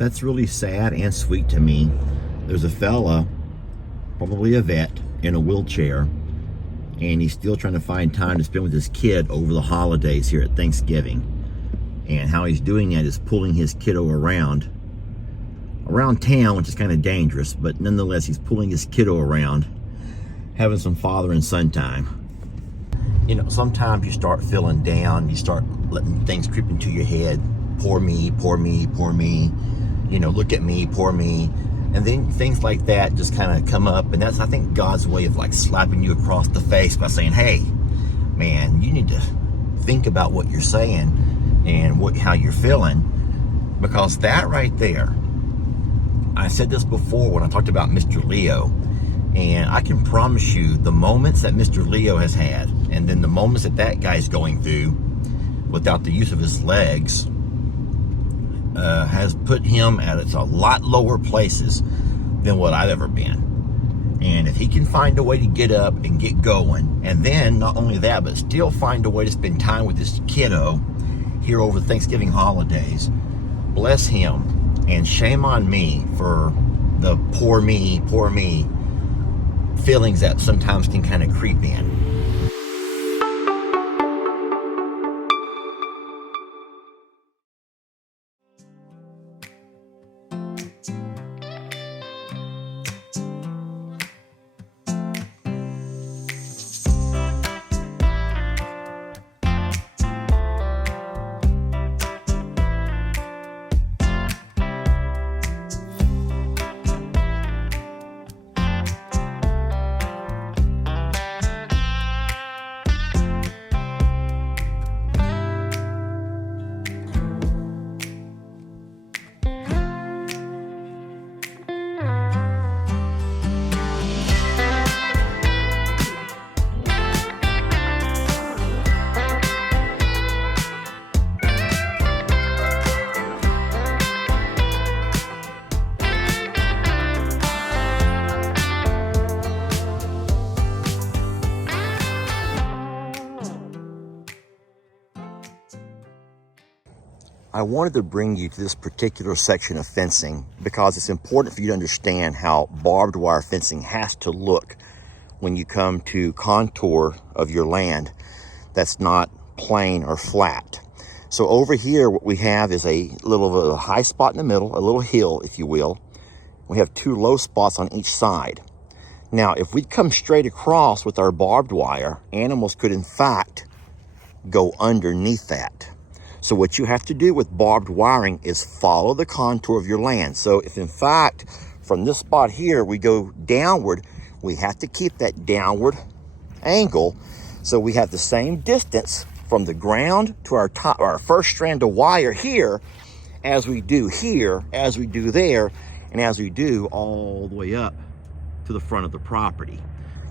That's really sad and sweet to me. There's a fella, probably a vet, in a wheelchair, and he's still trying to find time to spend with his kid over the holidays here at Thanksgiving. And how he's doing that is pulling his kiddo around town, which is kind of dangerous, but nonetheless, he's pulling his kiddo around, having some father and son time. You know, sometimes you start feeling down, you start letting things creep into your head. Poor me, poor me, poor me. You know, look at me, poor me. And then things like that just kind of come up, and that's, I think, God's way of like slapping you across the face by saying, hey, man, you need to think about what you're saying and how you're feeling, because that right there, I said this before when I talked about Mr. Leo, and I can promise you the moments that Mr. Leo has had, and then the moments that that guy's going through without the use of his legs, has put him at a lot lower places than what I've ever been. And if he can find a way to get up and get going, and then not only that, but still find a way to spend time with his kiddo here over the Thanksgiving holidays, bless him. And shame on me for the poor me feelings that sometimes can kind of creep in. I wanted to bring you to this particular section of fencing because it's important for you to understand how barbed wire fencing has to look when you come to contour of your land that's not plain or flat. So over here, what we have is a little of a high spot in the middle, a little hill, if you will. We have two low spots on each side. Now, if we come straight across with our barbed wire, animals could in fact go underneath that. So what you have to do with barbed wiring is follow the contour of your land. So if in fact, from this spot here, we go downward, we have to keep that downward angle. So we have the same distance from the ground to our top, our first strand of wire here, as we do here, as we do there, and as we do all the way up to the front of the property.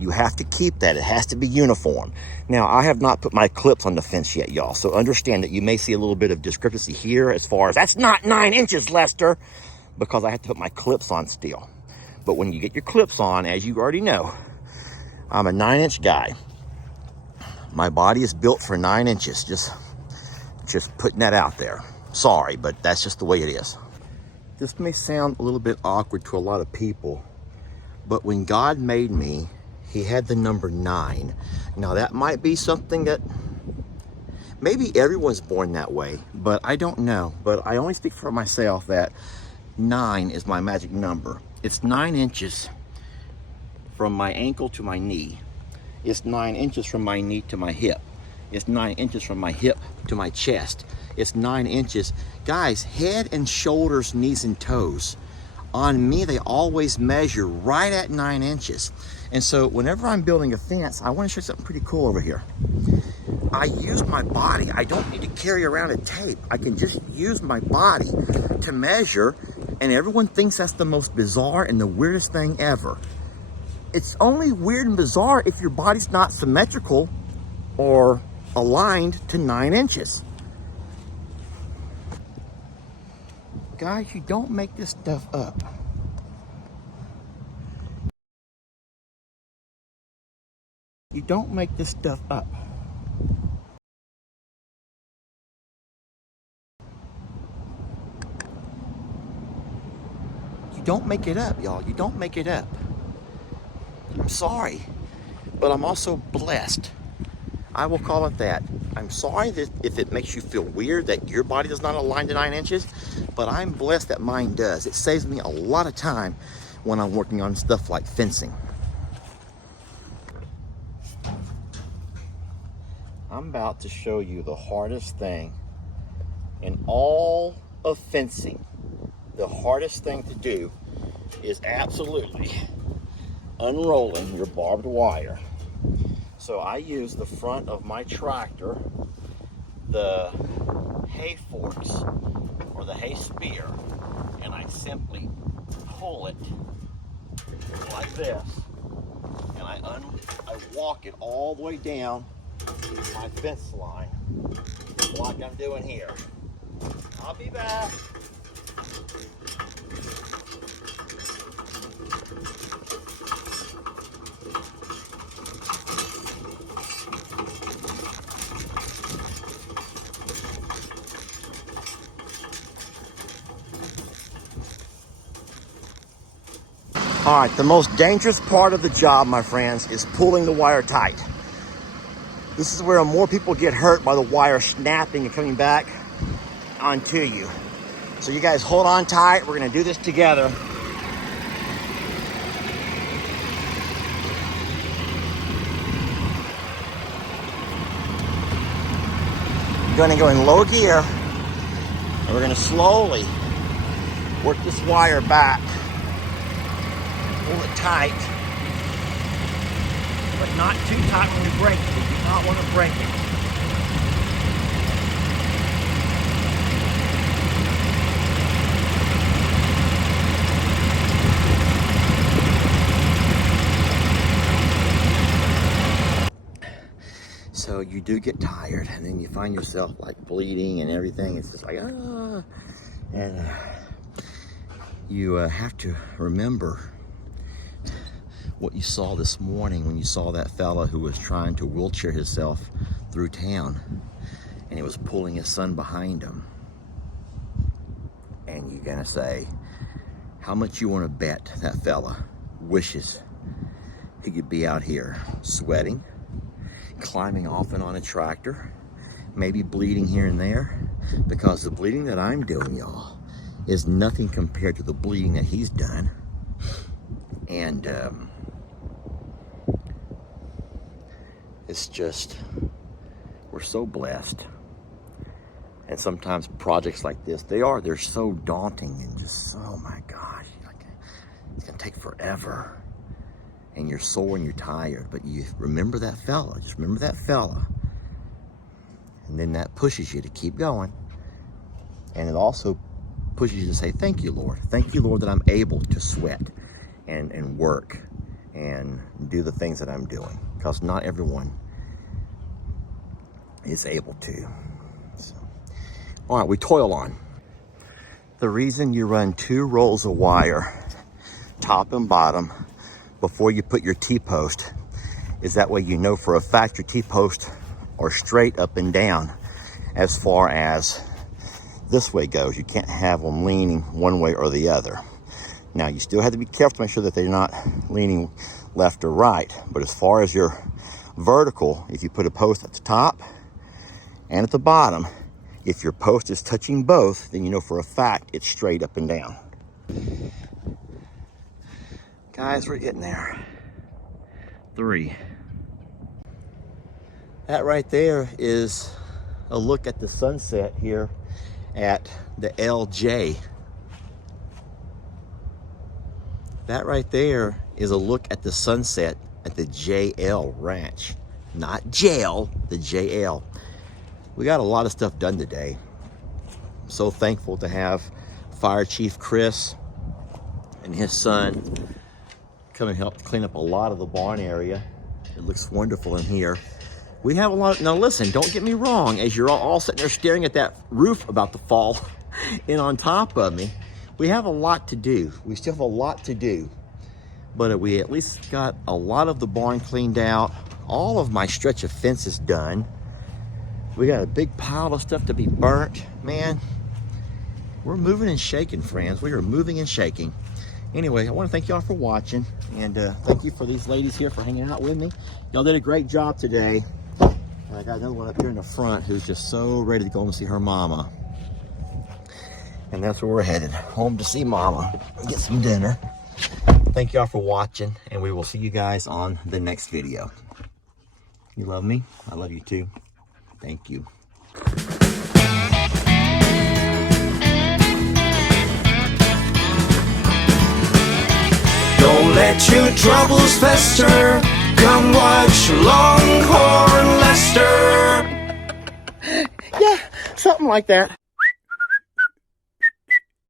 You have to keep that. It has to be uniform. Now, I have not put my clips on the fence yet, y'all. So understand that you may see a little bit of discrepancy here as far as, that's not 9 inches, Lester, because I have to put my clips on still. But when you get your clips on, as you already know, I'm a 9-inch guy. My body is built for 9 inches. Just putting that out there. Sorry, but that's just the way it is. This may sound a little bit awkward to a lot of people, but when God made me, he had the number 9. Now that might be something that maybe everyone's born that way, but I don't know. But I only speak for myself that 9 is my magic number. It's 9 inches from my ankle to my knee. It's 9 inches from my knee to my hip. It's 9 inches from my hip to my chest. It's 9 inches. Guys, head and shoulders, knees and toes. On me, they always measure right at 9 inches. And so whenever I'm building a fence, I want to show you something pretty cool over here. I use my body. I don't need to carry around a tape. I can just use my body to measure, and everyone thinks that's the most bizarre and the weirdest thing ever. It's only weird and bizarre if your body's not symmetrical or aligned to 9 inches. Guys, you don't make this stuff up. You don't make this stuff up. don't make it up, y'all. You don't make it up. I'm sorry, but I'm also blessed. I will call it that. I'm sorry that if it makes you feel weird that your body does not align to 9 inches, but I'm blessed that mine does. It saves me a lot of time when I'm working on stuff like fencing. I'm about to show you the hardest thing in all of fencing. The hardest thing to do is absolutely unrolling your barbed wire. So I use the front of my tractor, the hay forks or the hay spear, and I simply pull it like this, and I walk it all the way down my fence line, like I'm doing here. I'll be back. All right, the most dangerous part of the job, my friends, is pulling the wire tight. This is where more people get hurt by the wire snapping and coming back onto you. So you guys hold on tight. We're gonna do this together. You're gonna go in low gear, and we're gonna slowly work this wire back. Pull it tight, but not too tight when we break it. We do not want to break it. So you do get tired, and then you find yourself like bleeding and everything. It's just like, ah. And you have to remember what you saw this morning when you saw that fella who was trying to wheelchair himself through town, and he was pulling his son behind him. And you're gonna say, how much you want to bet that fella wishes he could be out here sweating, climbing off and on a tractor, maybe bleeding here and there, because the bleeding that I'm doing, y'all, is nothing compared to the bleeding that he's done. And it's just, we're so blessed. And sometimes projects like this, they're so daunting and just, oh my gosh, like, it's gonna take forever. And you're sore and you're tired, but you remember that fella, just remember that fella. And then that pushes you to keep going. And it also pushes you to say, thank you, Lord. Thank you, Lord, that I'm able to sweat and work and do the things that I'm doing, because not everyone is able to. So, all right, we toil on. The reason you run 2 rolls of wire, top and bottom, before you put your T-post is that way you know for a fact your T-posts are straight up and down as far as this way goes. You can't have them leaning one way or the other. Now, you still have to be careful to make sure that they're not leaning left or right. But as far as your vertical, if you put a post at the top and at the bottom, if your post is touching both, then you know for a fact it's straight up and down. Guys, we're getting there. 3. That right there is a look at the sunset here at the LJ. That right there is a look at the sunset at the JL Ranch. Not jail, the JL. We got a lot of stuff done today. I'm so thankful to have Fire Chief Chris and his son come and help clean up a lot of the barn area. It looks wonderful in here. We have a lot. Now listen, don't get me wrong. As you're all sitting there staring at that roof about to fall in on top of me, we have a lot to do. We still have a lot to do. But we at least got a lot of the barn cleaned out. All of my stretch of fence is done. We got a big pile of stuff to be burnt. Man, we're moving and shaking, friends. We are moving and shaking. Anyway, I want to thank y'all for watching, and thank you for these ladies here for hanging out with me. Y'all did a great job today. And I got another one up here in the front who's just so ready to go and see her mama. And that's where we're headed, home to see mama, get some dinner. Thank y'all for watching, and we will see you guys on the next video. You love me? I love you too. Thank you. Don't let your troubles fester. Come watch Longhorn Lester. Yeah, something like that.